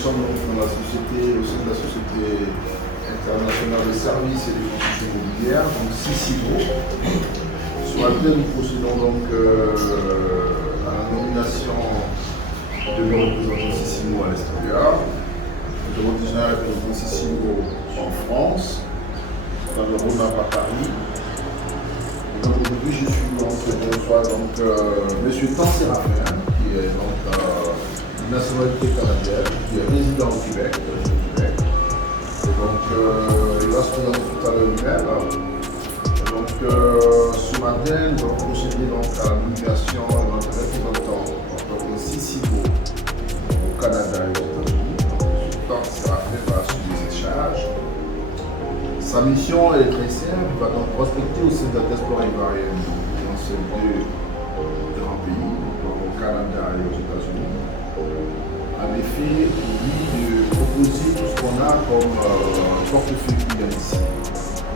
sommes donc dans la société, au sein de la Société internationale des services et des constructions immobilières, donc CICIMO, sur laquelle nous procédons donc à la nomination de nos représentants CICIMO à l'extérieur. Nous avons déjà un représentant CICIMO en France, dans le Rhône à Paris. Et donc aujourd'hui, je suis donc, M. Tan Séraphin, qui est donc de nationalité canadienne, qui est résident au Québec, Et donc, il va se présenter tout à l'heure lui-même. Donc, ce matin, nous allons procéder donc à la nomination de notre représentant en CICIMO au Canada et aux États-Unis. Donc, M. Tan Séraphin va assumer cette charge. Sa mission est très simple, il va donc prospecter au sein de la diaspora ivoirienne dans ces deux grands pays, au Canada et aux États-Unis. En effet, lui de proposer tout ce qu'on a comme portefeuille client ici,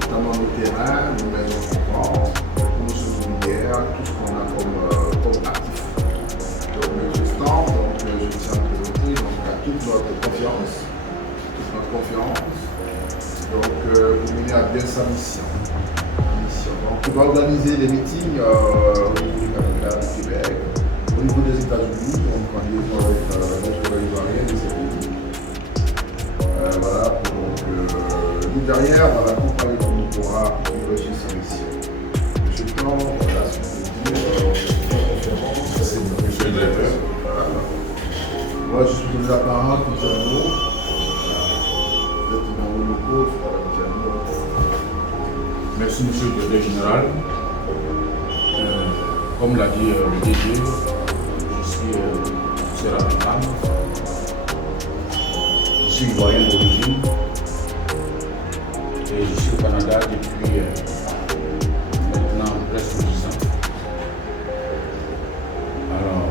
notamment nos terrains, nos maisons de vente, les promotions immobilières, tout ce qu'on a comme actif. Donc, je tiens à présenter à toute notre confiance. Donc, pour mener à bien sa mission. Donc, on va organiser des meetings au niveau du Canada, du Québec, au niveau des États-Unis, donc en liaison avec notre ivoirien de ces pays. Voilà, donc, nous derrière, on va l'accompagner comme on pourra pour réussir sa mission. Monsieur Tan, voilà ce que je peux dire. Monsieur le directeur. Moi, je suis de la parole pour un mot. Merci monsieur le directeur général. Comme l'a dit le DG, je suis Séraphin. Je suis ivoirien d'origine et je suis au Canada depuis maintenant presque 10 ans. Alors,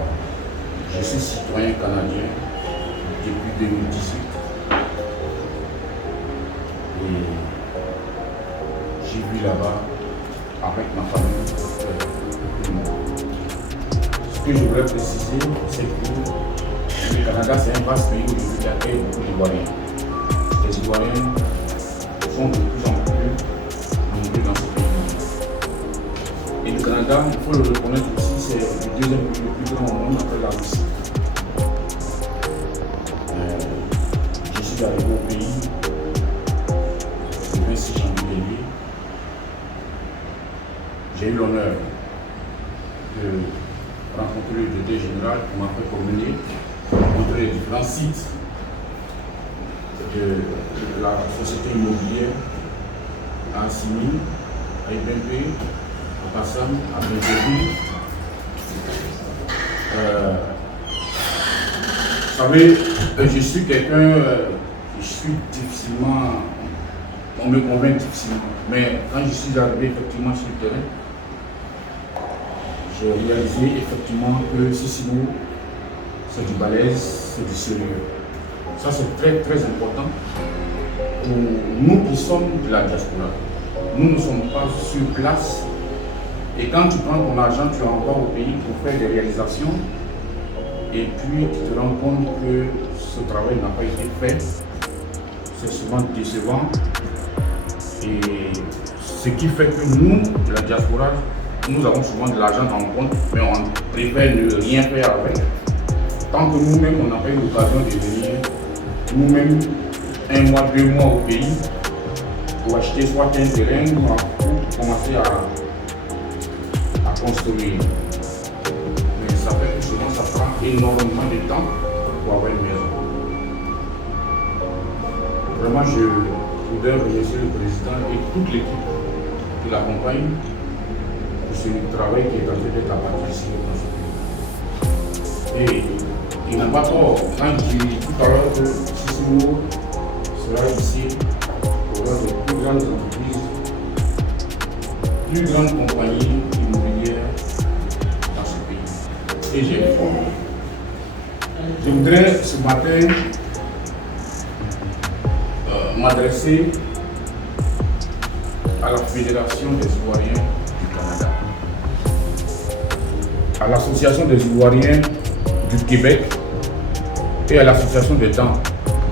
je suis citoyen canadien depuis 2018. Et j'ai vu là-bas avec ma famille. Ce que je voulais préciser, c'est que le Canada, c'est un vaste pays où il y a beaucoup d'Ivoiriens. Les Ivoiriens sont de plus en plus nombreux dans ce pays. Et le Canada, il faut le reconnaître aussi, c'est le deuxième pays le plus grand au monde après la Russie. Je suis arrivé au pays le 26 janvier dernier. J'ai eu l'honneur de rencontrer le directeur général qui m'a fait promener, rencontrer les différents sites de la société immobilière à Assini, à Ibembe, à Passam, à Benjeville. Vous savez, je suis quelqu'un, je suis difficilement, on me convainc difficilement, mais quand je suis arrivé effectivement sur le terrain, j'ai réalisé effectivement que CICIMO, c'est du balèze, c'est du sérieux. Ça c'est très très important pour nous qui sommes de la diaspora. Nous ne sommes pas sur place et quand tu prends ton argent, tu envoies au pays pour faire des réalisations et puis tu te rends compte que ce travail n'a pas été fait. C'est souvent décevant et ce qui fait que nous, de la diaspora, nous avons souvent de l'argent dans le compte, mais on préfère ne rien faire avec. Tant que nous-mêmes, on n'a pas eu l'occasion de venir, nous-mêmes, 1 mois, 2 mois au pays, pour acheter soit un terrain ou pour commencer à construire. Mais ça fait que souvent, ça prend énormément de temps pour avoir une maison. Vraiment, je voudrais remercier le président et toute l'équipe qui l'accompagne. C'est le travail qui est en train d'être abattu ici dans ce pays. Et il n'a pas tort quand il dit tout à l'heure que CICIMO sera ici pour avoir de plus grandes entreprises, plus grandes compagnies immobilières dans ce pays. Et j'ai informé. Je voudrais ce matin m'adresser à la Fédération des Ivoiriens du Canada, à l'Association des Ivoiriens du Québec et à l'Association des Dents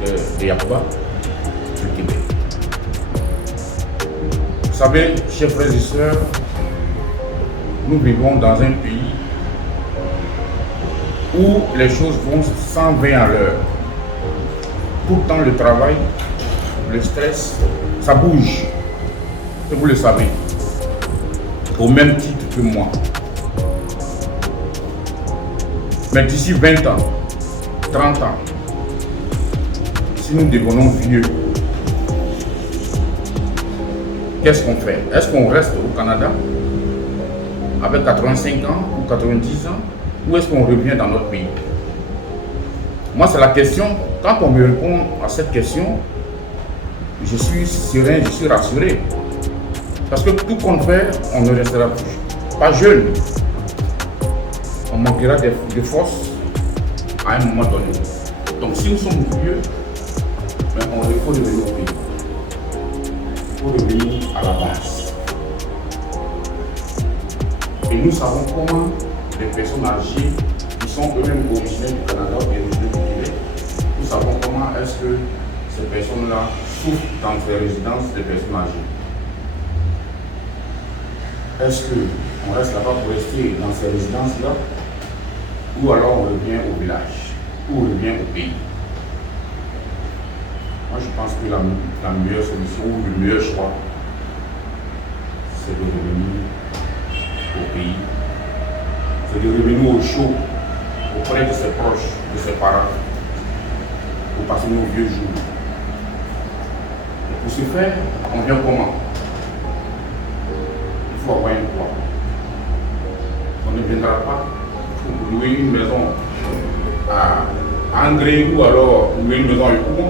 de Yacouba, du Québec. Vous savez, chers frères et sœurs, nous vivons dans un pays où les choses vont 120 à l'heure. Tout le temps, le travail, le stress, ça bouge. Et vous le savez, au même titre que moi. Mais d'ici 20 ans, 30 ans, si nous devenons vieux, qu'est-ce qu'on fait? Est-ce qu'on reste au Canada avec 85 ans ou 90 ans, ou est-ce qu'on revient dans notre pays? Moi, c'est la question. Quand on me répond à cette question, je suis serein, je suis rassuré. Parce que tout compte fait, on ne restera pas jeune. On manquera de force à un moment donné. Donc si nous sommes vieux, il faut revenir au pays. Il faut revenir à la base. Et nous savons comment les personnes âgées qui sont eux-mêmes originaires du Canada ou originaires du Québec, nous savons comment est-ce que ces personnes-là souffrent dans ces résidences des personnes âgées. Est-ce qu'on reste là-bas pour rester dans ces résidences-là, ou alors on revient au village, ou on revient au pays? Moi, je pense que la meilleure solution, ou le meilleur choix, c'est de revenir au pays, c'est de revenir au chaud, auprès de ses proches, de ses parents, pour passer nos vieux jours. Et pour ce faire, on vient comment? Il faut avoir un toit. On ne viendra pas pour louer une maison à Angré ou alors louer une maison à Yacouba.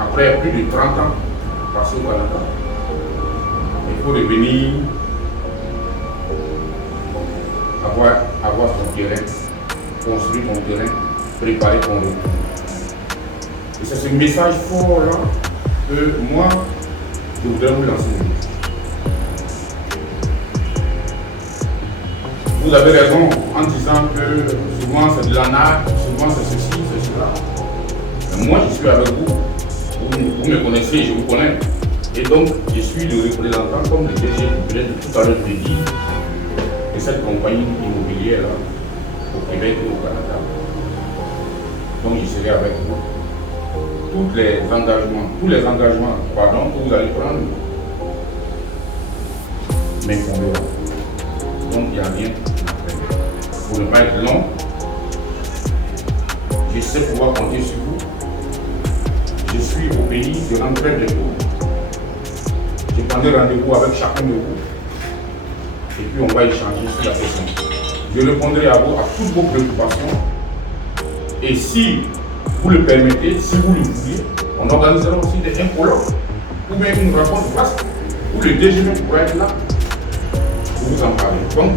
Après plus de 30 ans passés au Canada, il faut revenir avoir son terrain, construire ton terrain, préparer ton retour. Et c'est ce message fort-là que moi, je voudrais vous lancer. Vous avez raison en disant que souvent c'est de l'arnaque, souvent c'est ceci, c'est cela. Mais moi je suis avec vous. Vous me connaissez, je vous connais. Et donc je suis le représentant, comme le DG tout à l'heure je l'ai dit, de cette compagnie immobilière là, au Québec et au Canada. Donc je serai avec vous. Tous les engagements que vous allez prendre, mais qu'on verra. Donc il n'y a rien à faire. Pour ne pas être long, je sais pouvoir compter sur vous. Je suis au pays, je rentre très bientôt. Je prendrai rendez-vous avec chacun de vous. Et puis on va échanger sur la question. Je répondrai à toutes vos préoccupations. Et si vous le permettez, si vous le voulez, on organisera aussi un colloque ou bien une rencontre vaste où le déjeuner pourra être là pour vous en parler. Donc,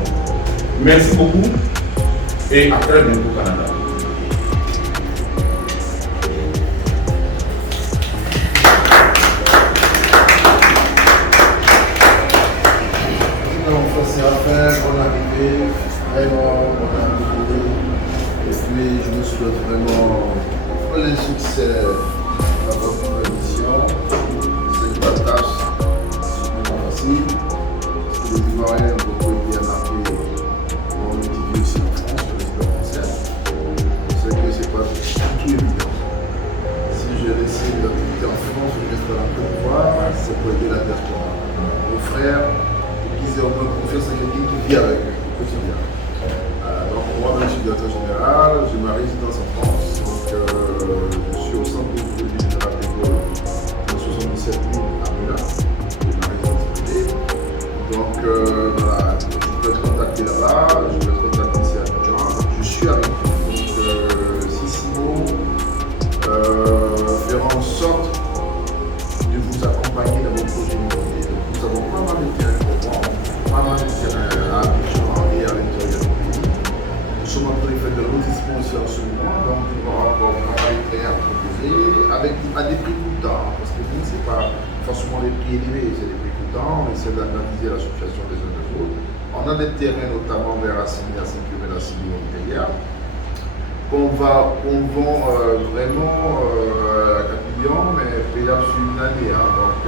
merci beaucoup et à très bientôt au Canada. Bonne arrivée, vraiment bonne arrivée. Et puis je vous souhaite vraiment plein succès dans votre émission. C'est pas une tâche super facile. Parce que les Ivoiriens ont beaucoup été marqués pour étudier aussi en France, sur l'histoire française. Je sais que c'est pas tout évident. Si j'ai laissé l'activité en France, je reste dans la Côte d'Ivoire, c'est pour aider la diaspora. Mon frère, ils ont confiance en quelqu'un qui vit avec eux au quotidien. Donc moi, je suis directeur général, j'ai ma résidence en France, donc je suis au centre de vie général de Gaulle, dans 77 000 à Mula, j'ai ma résidence privée. Donc voilà, je peux être contacté là-bas, je peux être contacté ici à Abidjan, je suis avec vous. Donc Sissimo fera en sorte de vous accompagner dans vos projets immobiliers. Donc nous avons pas mal de terrain pour moi. Pas mal de terrain à Abidjan et à l'intérieur du pays. Nous sommes en train de faire des lotissements aussi en ce moment, donc on aura encore pas mal de terrain à proposer à des prix coûtants, parce que nous, ce n'est pas forcément les prix élevés, c'est des prix coûtants, on essaie d'analyser la situation des uns des autres. On a des terrains notamment vers Assini, à 5 km à Assini, au Montéliard, qu'on vend vraiment à 4 millions, mais payable sur une année. Hein. Donc,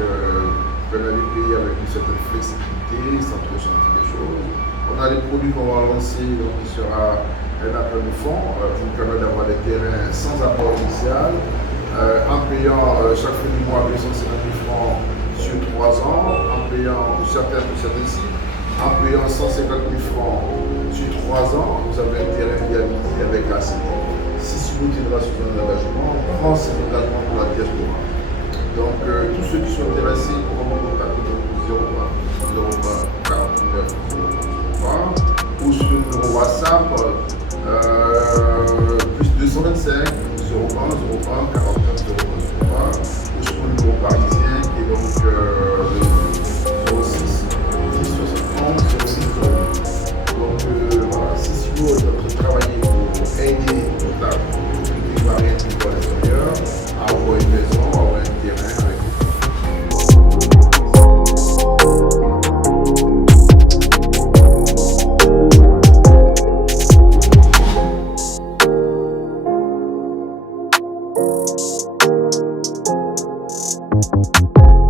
on a les payer avec une certaine flexibilité, sans trop sentir des choses. On a des produits qu'on va lancer, donc qui sera un appel de fonds qui nous permet d'avoir des terrains sans apport initial, en payant chaque fin du mois 250 000 francs sur 3 ans, en payant pour certains sites, en payant 150 000 francs sur 3 ans, vous avez un terrain viabilisé avec ACT. Si vous tiendra sur un engagement, on prend cet engagement pour la diaspora. Donc, tous ceux qui sont intéressés pourront me contacter dans 49 ou sur le numéro WhatsApp plus 225 01 01 49 01 ou sur le numéro parisien qui est donc le 06 10 71 06 Donc, voilà, si vous voulez travailler pour aider les Ivoiriens qui vont à l'extérieur à avoir une maison, à avoir un terrain avec you.